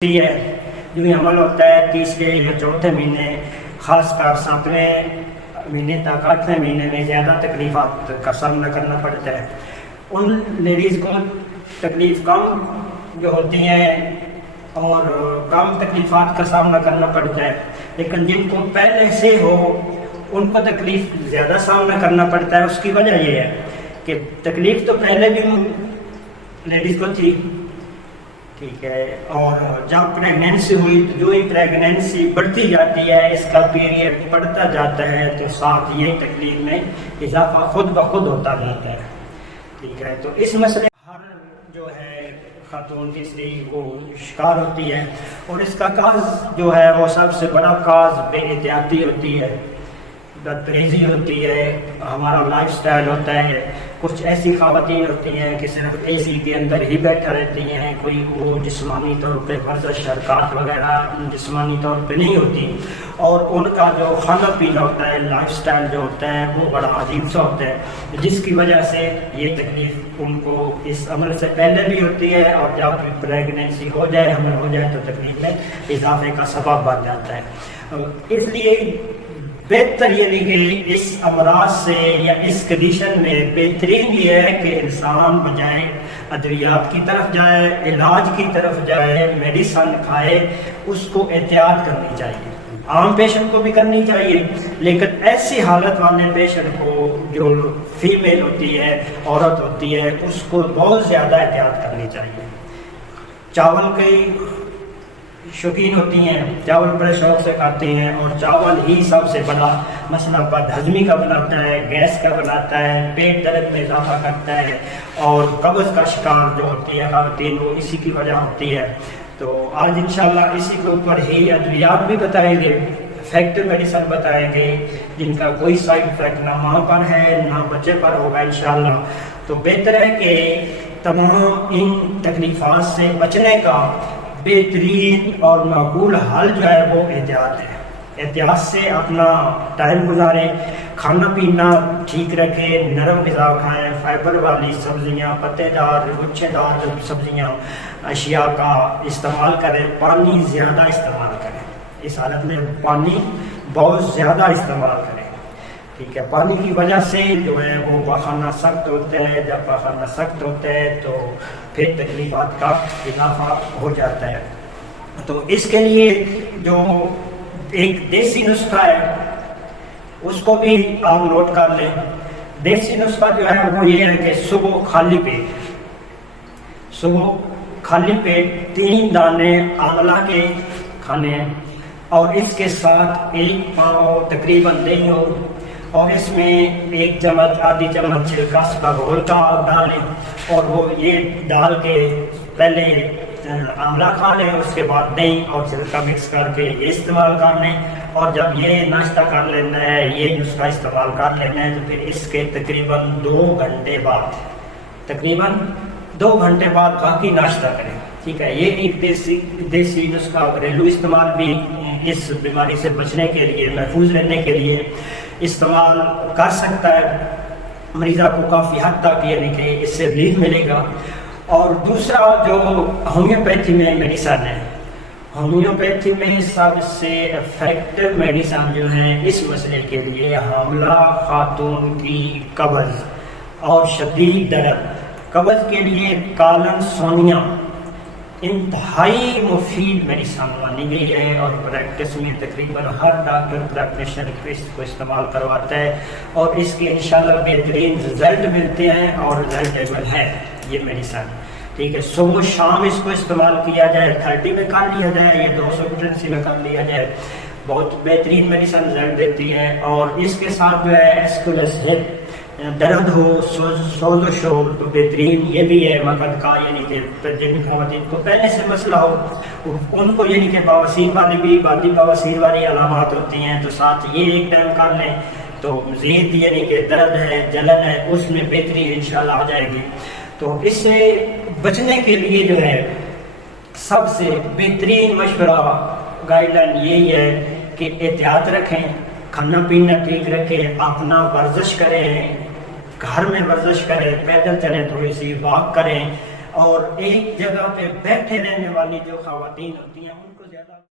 ہے جو یہ عمل ہوتا ہے تیسرے یا چوتھے مہینے، خاص کر 7ویں مہینے تک 8ویں مہینے میں زیادہ تکلیفات کا سامنا کرنا پڑتا ہے۔ ان لیڈیز کو تکلیف کم جو ہوتی ہیں اور کم تکلیفات کا سامنا کرنا پڑتا ہے، لیکن جن کو پہلے سے ہو ان کو تکلیف زیادہ سامنا کرنا پڑتا ہے۔ اس کی وجہ یہ ہے کہ تکلیف تو پہلے بھی لیڈیز کو تھی، ٹھیک ہے، اور جب پریگنینسی ہوئی تو جو ہی پریگنینسی بڑھتی جاتی ہے، اس کا پیریڈ بڑھتا جاتا ہے، تو ساتھ یہ تکلیف میں اضافہ خود بخود ہوتا جاتا ہے، ٹھیک ہے۔ تو اس مسئلے ہر جو ہے خاتون تیسری وہ شکار ہوتی ہے، اور اس کا کاز جو ہے وہ سب سے بڑا کاز بے احتیاطی ہوتی ہے، بدپریزی ہوتی ہے، ہمارا لائف سٹائل ہوتا ہے۔ کچھ ایسی خواتین ہوتی ہیں کہ صرف اے سی کے اندر ہی بیٹھا رہتی ہیں، کوئی وہ جسمانی طور پہ ورزش حرکات وغیرہ جسمانی طور پہ نہیں ہوتی، اور ان کا جو کھانا پینا ہوتا ہے، لائف سٹائل جو ہوتا ہے وہ بڑا عجیب سا ہوتا ہے، جس کی وجہ سے یہ تکلیف ان کو اس عمل سے پہلے بھی ہوتی ہے، اور جب پریگنینسی ہو جائے، حمل ہو جائے، تو تکلیف میں اضافے کا سبب بن جاتا ہے۔ اس لیے بہتر یہ نہیں کہ اس امراض سے یا اس کنڈیشن میں بہترین یہ ہے کہ انسان بجائے ادویات کی طرف جائے، علاج کی طرف جائے، میڈیسن کھائے، اس کو احتیاط کرنی چاہیے۔ عام پیشنٹ کو بھی کرنی چاہیے، لیکن ایسی حالت والے پیشنٹ کو جو فیمیل ہوتی ہے، عورت ہوتی ہے، اس کو بہت زیادہ احتیاط کرنی چاہیے۔ چاول کی شوقین ہوتی ہیں، چاول بڑے شوق سے کھاتے ہیں، اور چاول ہی سب سے بڑا مسئلہ بد ہضمی کا بناتا ہے، گیس کا بناتا ہے، پیٹ درد میں اضافہ کرتا ہے، اور قبض کا شکار جو ہوتی ہے خواتین وہ اسی کی وجہ ہوتی ہے۔ تو آج انشاءاللہ اسی کے اوپر ہی ادویات بھی بتائیں گے، افیکٹو میڈیسن بتائیں گے، جن کا کوئی سائیڈ افیکٹ نہ ماں پر ہے نہ بچے پر ہوگا انشاءاللہ۔ تو بہتر ہے کہ تمام ان تکلیفات سے بچنے کا بہترین اور معقول حل جو ہے وہ احتیاط ہے۔ احتیاط سے اپنا ٹائم گزاریں، کھانا پینا ٹھیک رکھیں، نرم غذا کھائیں، فائبر والی سبزیاں، پتے دار گچھے دار سبزیاں اشیاء کا استعمال کریں، پانی زیادہ استعمال کریں، اس حالت میں پانی بہت زیادہ استعمال کریں، ٹھیک ہے۔ پانی کی وجہ سے جو ہے وہ پاخانہ سخت ہوتا ہے، جب پاخانہ سخت ہوتا ہے تو پھر تکلیفات کا اضافہ ہو جاتا ہے۔ تو اس کے لیے جو ایک دیسی نسخہ ہے اس کو بھی آپ نوٹ کر لیں۔ دیسی نسخہ جو ہے وہ یہ ہے کہ صبح خالی پیٹ 3 دانے آملہ کے کھانے ہیں، اور اس کے ساتھ 1 پاؤ تقریباً دہی ہو، اور اس میں 1 چمچ آدھی چمچ چھلکا کا گھول کا ڈالیں، اور وہ یہ ڈال کے پہلے آملہ کھا لیں، اس کے بعد دہی اور چھلکا مکس کر کے یہ استعمال کر لیں، اور جب یہ ناشتہ کر لینا ہے، یہ نسخہ استعمال کر لینا ہے، تو پھر اس کے تقریباً 2 گھنٹے بعد باقی ناشتہ کریں، ٹھیک ہے۔ یہ ایک دیسی نسخہ گھریلو استعمال بھی اس بیماری سے بچنے کے لیے، محفوظ رہنے کے لیے استعمال کر سکتا ہے مریضہ کو کافی حد تک، یعنی کہ اس سے ریلیف ملے گا۔ اور دوسرا جو ہومیوپیتھی میں میڈیسن ہے، ہومیوپیتھی میں سب سے افیکٹو میڈیسن جو ہیں اس مسئلے کے لیے حاملہ خاتون کی قبض اور شدید درد، قبض کے لیے کالن سونیا انتہائی مفید میڈیسن مانی گئی ہے، اور پریکٹس میں تقریباً ہر ڈاکٹر پریکٹیشنر اس کو استعمال کرواتا ہے، اور اس کے انشاءاللہ بہترین رزلٹ ملتے ہیں، اور رزلٹیبل ہے یہ میڈیسن، ٹھیک ہے۔ صبح شام اس کو استعمال کیا جائے، 30 میں کر لیا جائے، یہ 200 پوٹنسی میں کر لیا جائے، بہت بہترین میڈیسن رزلٹ دیتی ہے۔ اور اس کے ساتھ جو ہے ایسکولس ہپ درد ہو، سوز و شور، تو بہترین یہ بھی ہے مقد کا، یعنی کہ جن خواتین کو پہلے سے مسئلہ ہو ان کو، یعنی کہ بواسیر والی بھی بادی بواسیر والی علامات ہوتی ہیں، تو ساتھ یہ ایک ٹائم کر لیں تو مزید یعنی کہ درد ہے، جلن ہے، اس میں بہتری انشاءاللہ آ جائے گی۔ تو اس سے بچنے کے لیے جو ہے سب سے بہترین مشورہ گائیڈ لائن یہی ہے کہ احتیاط رکھیں، کھانا پینا ٹھیک رکھیں، اپنا ورزش کریں، گھر میں ورزش کریں، پیدل چلیں، تھوڑی سی واک کریں، اور ایک جگہ پہ بیٹھے رہنے والی جو خواتین ہوتی ہیں ان کو زیادہ